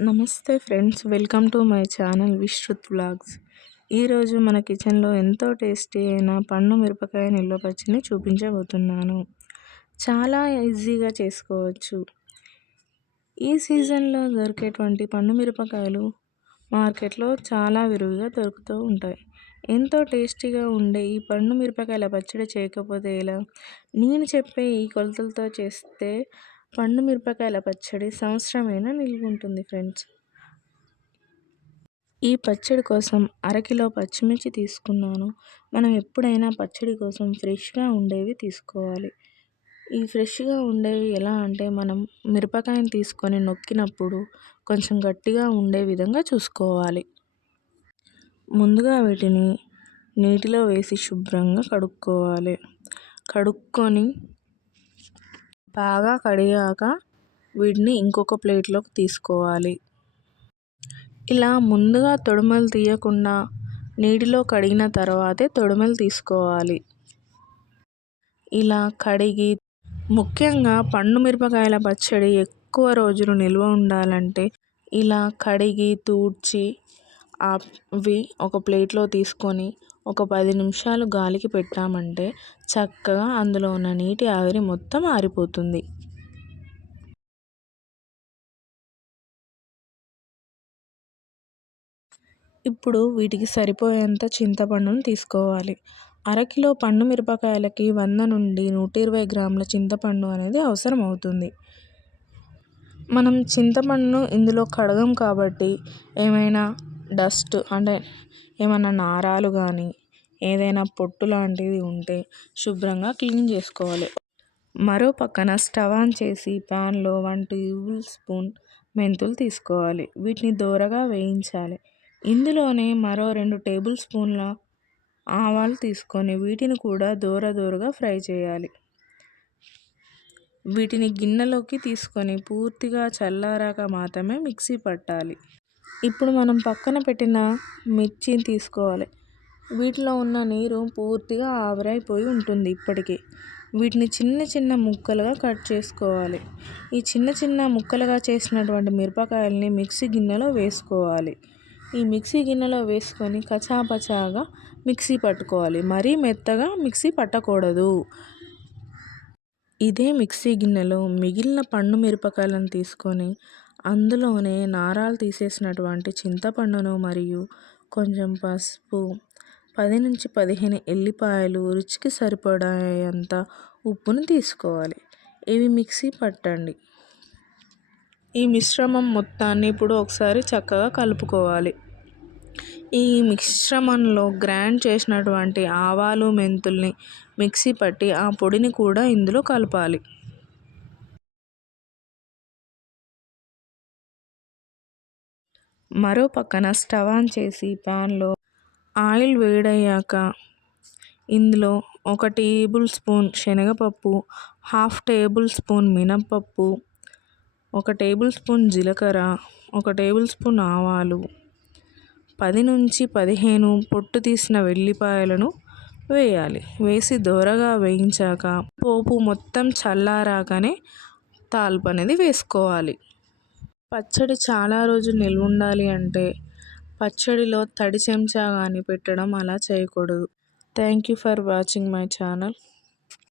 నమస్తే friends, welcome to my channel Vishrut vlogs. ఈరోజు మన కిచెన్లో ఎంతో టేస్టీ అయిన పండు మిరపకాయ నిల్వ పచ్చిని చూపించబోతున్నాను. చాలా ఈజీగా చేసుకోవచ్చు. ఈ సీజన్లో దొరికేటువంటి పండు మిరపకాయలు మార్కెట్లో చాలా విరివిగా దొరుకుతూ ఉంటాయి. ఎంతో టేస్టీగా ఉండే ఈ పండు మిరపకాయల పచ్చడి చేయకపోతే ఎలా? నేను చెప్పే ఈ కొలతలతో చేస్తే పండు మిరపకాయల పచ్చడి సంవత్సరమైనా నిల్వ ఉంటుంది ఫ్రెండ్స్. ఈ పచ్చడి కోసం అరకిలో పచ్చిమిర్చి తీసుకున్నాను. మనం ఎప్పుడైనా పచ్చడి కోసం ఫ్రెష్గా ఉండేవి తీసుకోవాలి. ఈ ఫ్రెష్గా ఉండేవి ఎలా అంటే, మనం మిరపకాయని తీసుకొని నొక్కినప్పుడు కొంచెం గట్టిగా ఉండే విధంగా చూసుకోవాలి. ముందుగా వీటిని నీటిలో వేసి శుభ్రంగా కడుక్కోవాలి. కడుక్కొని బాగా కడిగాక వీటిని ఇంకొక ప్లేట్లోకి తీసుకోవాలి. ఇలా ముందుగా తొడుమలు తీయకుండా నీటిలో కడిగిన తర్వాతే తొడుమలు తీసుకోవాలి. ఇలా కడిగి, ముఖ్యంగా పండు మిరపకాయల పచ్చడి ఎక్కువ రోజులు నిల్వ ఉండాలంటే ఇలా కడిగి తూడ్చి అవి ఒక ప్లేట్లో తీసుకొని ఒక 10 నిమిషాలు గాలికి పెట్టామంటే చక్కగా అందులో ఉన్న నీటి ఆవిరి మొత్తం ఆరిపోతుంది. ఇప్పుడు వీటికి సరిపోయేంత చింతపండును తీసుకోవాలి. అరకిలో పండు మిరపకాయలకి 100 నుండి 120 గ్రాముల చింతపండు అనేది అవసరం అవుతుంది. మనం చింతపండును ఇందులో కడగం కాబట్టి ఏమైనా డస్ట్ అంటే ఏమైనా నారాలు కానీ ఏదైనా పొట్టు లాంటిది ఉంటే శుభ్రంగా క్లీన్ చేసుకోవాలి. మరో పక్కన స్టవ్ ఆన్ చేసి ప్యాన్లో 1 టేబుల్ స్పూన్ మెంతులు తీసుకోవాలి. వీటిని దోరగా వేయించాలి. ఇందులోనే మరో 2 టేబుల్ స్పూన్ల ఆవాలు తీసుకొని వీటిని కూడా దోరగా ఫ్రై చేయాలి. వీటిని గిన్నెలోకి తీసుకొని పూర్తిగా చల్లారాక మాత్రమే మిక్సీ పట్టాలి. ఇప్పుడు మనం పక్కన పెట్టిన మిర్చిని తీసుకోవాలి. వీటిలో ఉన్న నీరు పూర్తిగా ఆవిరైపోయి ఉంటుంది. ఇప్పటికీ వీటిని చిన్న ముక్కలుగా కట్ చేసుకోవాలి. ఈ చిన్న ముక్కలుగా చేసినటువంటి మిరపకాయల్ని మిక్సీ గిన్నెలో వేసుకోవాలి. ఈ మిక్సీ గిన్నెలో వేసుకొని కచాపచాగా మిక్సీ పట్టుకోవాలి. మరీ మెత్తగా మిక్సీ పట్టకూడదు. ఇదే మిక్సీ గిన్నెలో మిగిలిన పండు మిరపకాయలను తీసుకొని అందులోనే నారాలు తీసేసినటువంటి చింతపండును మరియు కొంచెం పసుపు, 10 నుంచి 15 ఎల్లిపాయలు, రుచికి సరిపడేంత ఉప్పును తీసుకోవాలి. ఇవి మిక్సీ పట్టండి. ఈ మిశ్రమం మొత్తాన్ని ఇప్పుడు ఒకసారి చక్కగా కలుపుకోవాలి. ఈ మిశ్రమంలో గ్రైండ్ చేసినటువంటి ఆవాలు, మెంతుల్ని మిక్సీ పట్టి ఆ పొడిని కూడా ఇందులో కలపాలి. మరో పక్కన స్టవ్ ఆన్ చేసి ప్యాన్లో ఆయిల్ వేడయ్యాక ఇందులో 1 టేబుల్ స్పూన్ శనగపప్పు, 1/2 టేబుల్ స్పూన్ మినప్పప్పు, 1 టేబుల్ స్పూన్ జీలకర్ర, 1 టేబుల్ స్పూన్ ఆవాలు, 10 నుంచి 15 పొట్టు తీసిన వెల్లిపాయలను వేయాలి. వేసి దోరగా వేయించాక పోపు మొత్తం చల్లారాకనే తాలింపు అనేది వేసుకోవాలి. పచ్చడి చాలా రోజులు నిల్వ ఉండాలి అంటే పచ్చడిలో తడి చెంచా కానీ పెట్టడం అలా చేయకూడదు. Thank you for watching my channel.